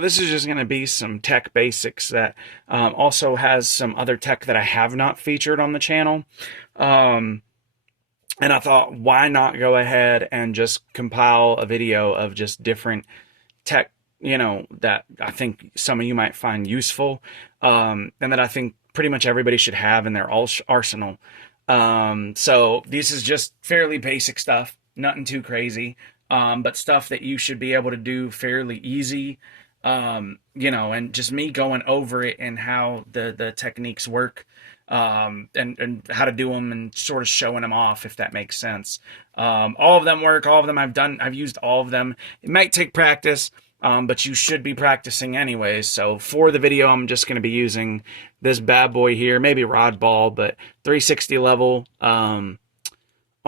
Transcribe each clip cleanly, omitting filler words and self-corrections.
This is just going to be some tech basics that also has some other tech that I have not featured on the channel. Um, and I thought, why not go ahead and just compile a video of just different tech, that I think some of you might find useful, and that I think pretty much everybody should have in their arsenal. So this is just fairly basic stuff, nothing too crazy, but stuff that you should be able to do fairly easy. And just me going over it and how the techniques work, and how to do them and sort of showing them off, if that makes sense. All of them work, all of them I've used all of them. It might take practice, but you should be practicing anyways. So for the video, I'm just going to be using this bad boy here, maybe rod ball, but 360 level,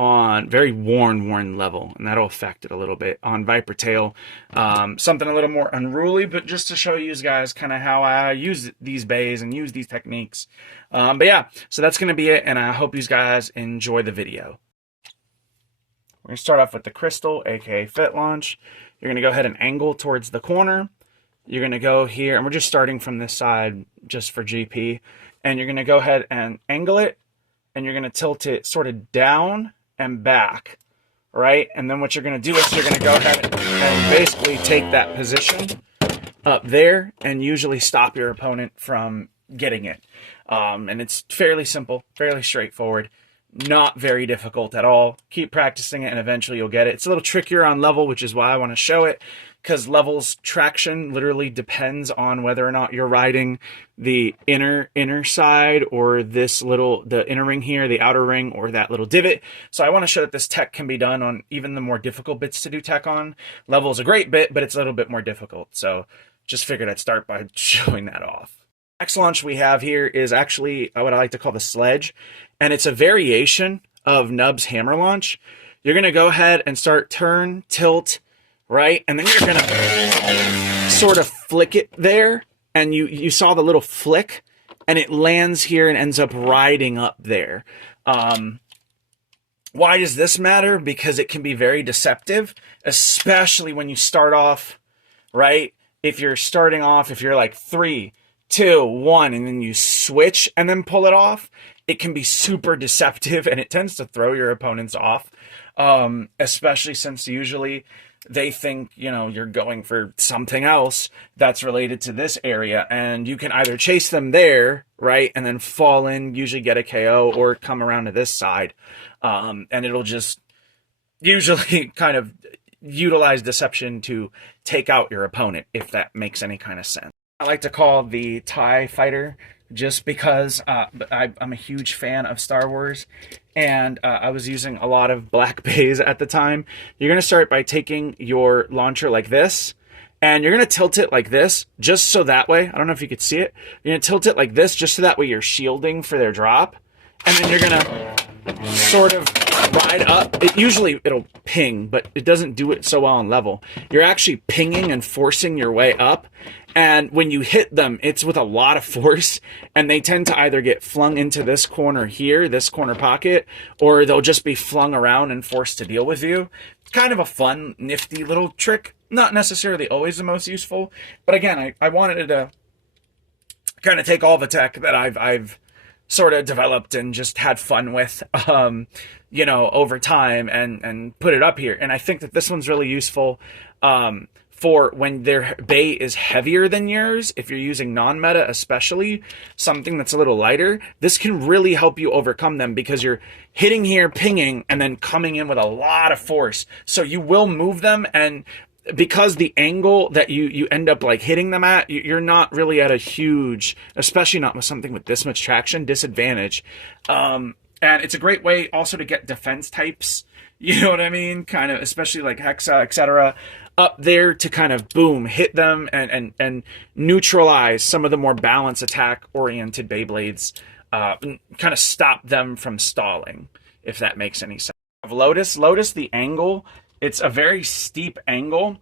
on very worn level, and that'll affect it a little bit. On Viper tail, something a little more unruly, but just to show you guys kind of how I use these bays and use these techniques. But yeah, so that's going to be it, and I hope you guys enjoy the video. We're going to start off with the crystal, aka fit launch. You're going to go ahead and angle towards the corner. You're going to go here, and we're just starting from this side just for GP, and you're going to go ahead and angle it, and you're going to tilt it sort of down and back, right? And then what you're going to do is you're going to go ahead and basically take that position up there and usually stop your opponent from getting it. And it's fairly simple, fairly straightforward, not very difficult at all. Keep practicing it and eventually you'll get it. It's a little trickier on level, which is why I want to show it, because level's traction literally depends on whether or not you're riding the inner side, or the inner ring here, the outer ring, or that little divot. So I want to show that this tech can be done on even the more difficult bits to do tech on. Level is a great bit, but it's a little bit more difficult. So just figured I'd start by showing that off. Next launch we have here is actually what I like to call the Sledge, and it's a variation of Nub's hammer launch. You're going to go ahead and start turn, tilt, right? And then you're going to sort of flick it there. And you saw the little flick, and it lands here and ends up riding up there. Why does this matter? Because it can be very deceptive, especially when you start off, right? If you're starting off, if you're like 3, 2, 1, and then you switch and then pull it off, it can be super deceptive, and it tends to throw your opponents off, especially since usually they think, you're going for something else that's related to this area, and you can either chase them there, right, and then fall in, usually get a KO, or come around to this side, and it'll just usually kind of utilize deception to take out your opponent, if that makes any kind of sense. I like to call the TIE fighter just because I'm a huge fan of Star Wars, and I was using a lot of black bays at the time. You're going to start by taking your launcher like this, and you're going to tilt it like this, just so that way, I don't know if you could see it, you're going to tilt it like this, just so that way you're shielding for their drop, and then you're going to sort of ride up. It'll ping, but it doesn't do it so well on level. You're actually pinging and forcing your way up, and when you hit them, it's with a lot of force, and they tend to either get flung into this corner here, this corner pocket, or they'll just be flung around and forced to deal with you. Kind of a fun, nifty little trick. Not necessarily always the most useful, but again, I wanted to kind of take all the tech that I've sort of developed and just had fun with, over time, and put it up here. And I think that this one's really useful, for when their bay is heavier than yours. If you're using non-meta, especially something that's a little lighter, this can really help you overcome them, because you're hitting here, pinging, and then coming in with a lot of force. So you will move them, and because the angle that you end up like hitting them at, you're not really at a huge, especially not with something with this much traction, disadvantage. And it's a great way also to get defense types, you know what I mean? Kind of, especially like Hexa, etc., up there to kind of boom, hit them and neutralize some of the more balance attack oriented Beyblades, kind of stop them from stalling, if that makes any sense. Lotus, the angle, it's a very steep angle,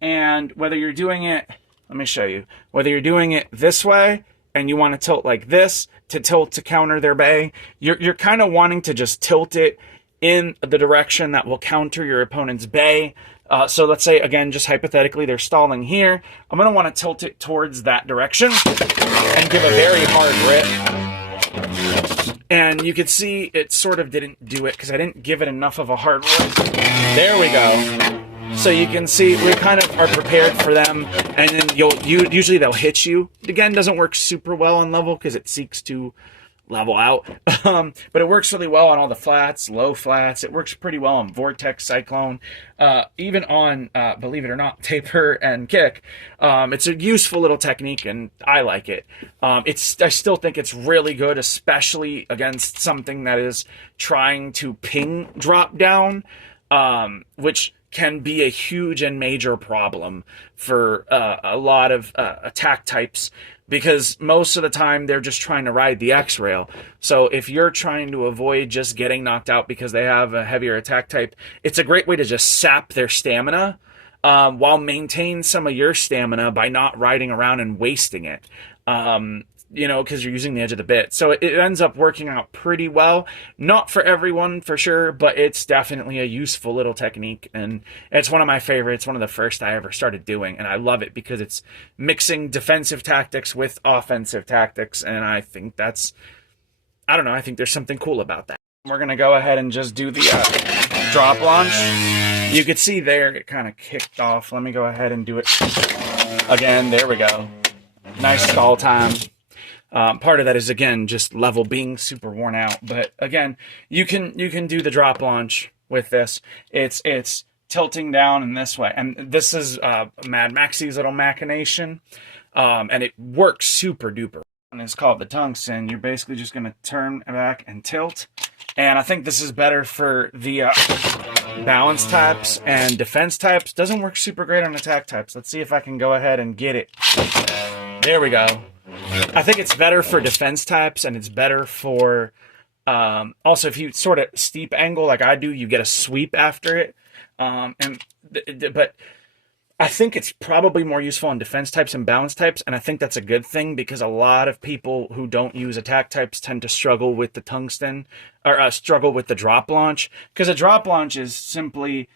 and whether you're doing it, let me show you, whether you're doing it this way and you want to tilt like this to counter their bay, you're kind of wanting to just tilt it in the direction that will counter your opponent's bay. So let's say, again, just hypothetically, they're stalling here. I'm going to want to tilt it towards that direction and give a very hard rip. And you can see it sort of didn't do it because I didn't give it enough of a hard rip. There we go. So you can see we kind of are prepared for them, and then usually they'll hit you. Again, doesn't work super well on level because it seeks to level out, but it works really well on all the flats, low flats. It works pretty well on Vortex, Cyclone, even on, believe it or not, Taper and Kick. It's a useful little technique, and I like it. I still think it's really good, especially against something that is trying to ping drop down, which can be a huge and major problem for a lot of attack types, because most of the time they're just trying to ride the X-Rail. So if you're trying to avoid just getting knocked out because they have a heavier attack type, it's a great way to just sap their stamina while maintain some of your stamina by not riding around and wasting it. Because you're using the edge of the bit. So it ends up working out pretty well. Not for everyone, for sure, but it's definitely a useful little technique, and it's one of my favorites, one of the first I ever started doing, and I love it because it's mixing defensive tactics with offensive tactics, and I think I think there's something cool about that. We're going to go ahead and just do the drop launch. You could see there it kind of kicked off. Let me go ahead and do it again. There we go. Nice stall time. Part of that is, again, just level being super worn out. But again, you can do the drop launch with this. It's tilting down in this way. And this is Mad Maxie's little machination. And it works super duper. And it's called the Tungsten. You're basically just going to turn back and tilt. And I think this is better for the balance types and defense types. Doesn't work super great on attack types. Let's see if I can go ahead and get it. There we go. I think it's better for defense types, and it's better for also if you sort of steep angle like I do, you get a sweep after it. But I think it's probably more useful on defense types and balance types, and I think that's a good thing because a lot of people who don't use attack types tend to struggle with the Tungsten, or struggle with the drop launch, because a drop launch is simply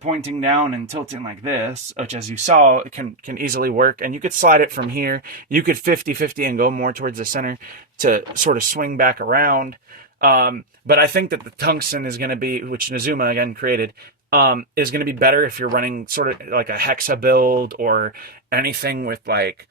pointing down and tilting like this, which, as you saw, it can easily work. And you could slide it from here. You could 50-50 and go more towards the center to sort of swing back around. But I think that the Tungsten is going to be, which Nazuma again created, is going to be better if you're running sort of like a Hexa build or anything with like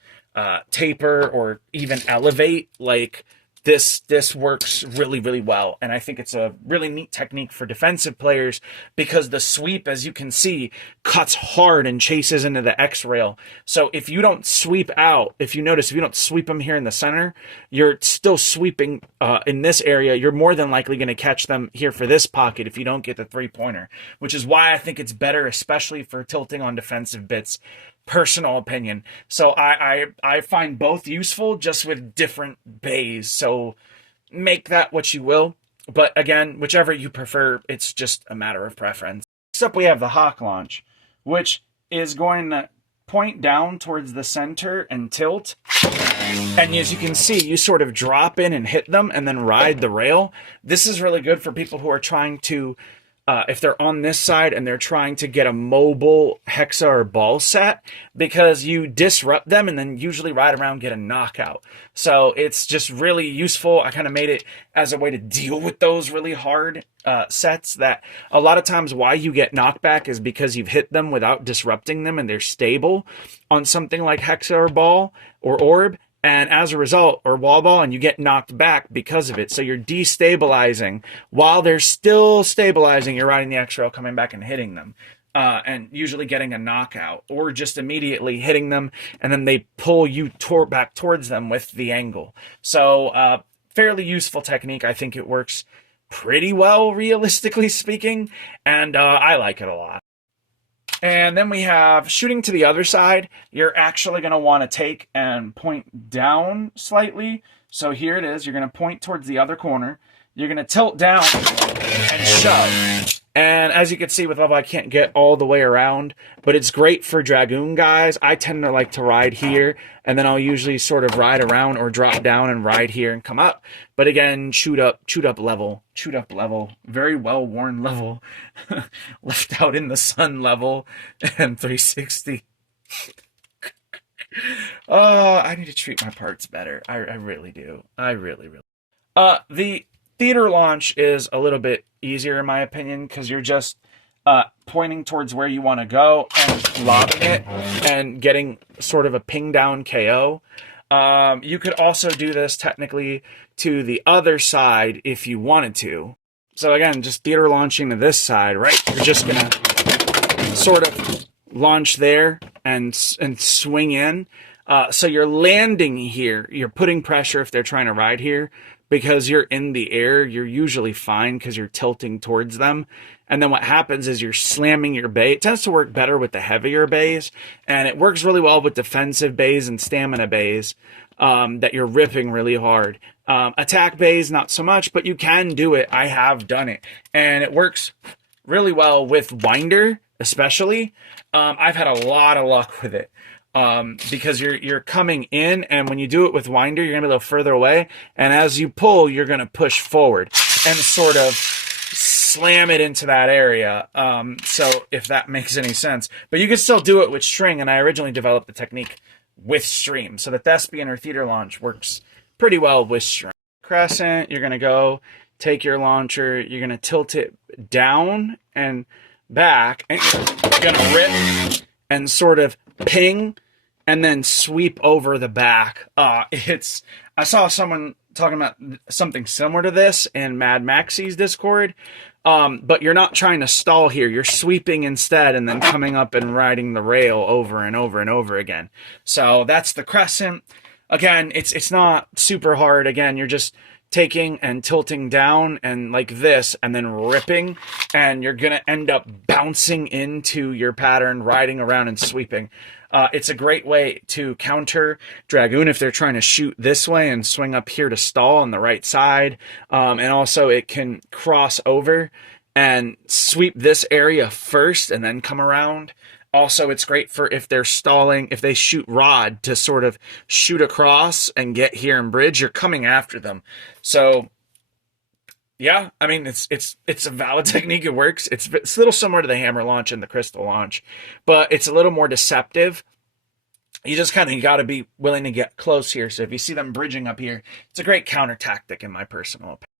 Taper or even Elevate. Like this works really, really well. And I think it's a really neat technique for defensive players because the sweep, as you can see, cuts hard and chases into the X-Rail. So if you don't sweep out, if you notice, if you don't sweep them here in the center, you're still sweeping in this area. You're more than likely going to catch them here for this pocket if you don't get the three-pointer, which is why I think it's better, especially for tilting on defensive bits. Personal opinion. So I find both useful, just with different bays. So make that what you will. But again, whichever you prefer, it's just a matter of preference. Next up, we have the Hawk launch, which is going to point down towards the center and tilt. And as you can see, you sort of drop in and hit them and then ride the rail. This is really good for people who are trying to if they're on this side and they're trying to get a mobile Hexa or ball set, because you disrupt them and then usually ride around get a knockout. So it's just really useful. I kind of made it as a way to deal with those really hard sets that a lot of times why you get knockback is because you've hit them without disrupting them and they're stable on something like Hexa or ball or orb. And as a result, or wall ball, and you get knocked back because of it. So you're destabilizing. While they're still stabilizing, you're riding the X-Rail, coming back and hitting them. And usually getting a knockout. Or just immediately hitting them, and then they pull you back towards them with the angle. So fairly useful technique. I think it works pretty well, realistically speaking. And I like it a lot. And then we have shooting to the other side. You're actually going to want to take and point down slightly. So here it is. You're going to point towards the other corner. You're going to tilt down and shove. And as you can see with level, I can't get all the way around, but it's great for Dragoon guys. I tend to like to ride here, and then I'll usually sort of ride around or drop down and ride here and come up. But again, chewed up level, very well worn level, left out in the sun level, and 360. Oh, I need to treat my parts better. I really do. I really. The theater launch is a little bit easier in my opinion because you're just pointing towards where you want to go and lobbing it and getting sort of a ping down KO. You could also do this technically to the other side if you wanted to. So again, just theater launching to this side, right? You're just gonna sort of launch there and swing in. So you're landing here. You're putting pressure if they're trying to ride here. Because you're in the air, you're usually fine because you're tilting towards them. And then what happens is you're slamming your bay. It tends to work better with the heavier bays. And it works really well with defensive bays and stamina bays that you're ripping really hard. Attack bays, not so much, but you can do it. I have done it. And it works really well with Winder, especially. I've had a lot of luck with it. Because you're coming in, and when you do it with Winder, you're gonna be a little further away, and as you pull, you're gonna push forward and sort of slam it into that area. So if that makes any sense, but you can still do it with string, and I originally developed the technique with stream, so the thespian or theater launch works pretty well with string. Crescent, you're gonna go take your launcher, you're gonna tilt it down and back, and you're gonna rip and sort of ping and then sweep over the back. I saw someone talking about something similar to this in Mad Maxi's Discord, but you're not trying to stall here. You're sweeping instead and then coming up and riding the rail over and over and over again. So that's the Crescent. Again, it's not super hard. Again, you're just taking and tilting down and like this and then ripping, and you're gonna end up bouncing into your pattern, riding around and sweeping. It's a great way to counter Dragoon if they're trying to shoot this way and swing up here to stall on the right side. And also it can cross over and sweep this area first and then come around. Also, it's great for if they're stalling, if they shoot rod to sort of shoot across and get here and bridge, you're coming after them. So yeah, I mean, it's a valid technique. It works. It's a little similar to the hammer launch and the crystal launch, but it's a little more deceptive. You just kind of got to be willing to get close here. So if you see them bridging up here, it's a great counter tactic in my personal opinion.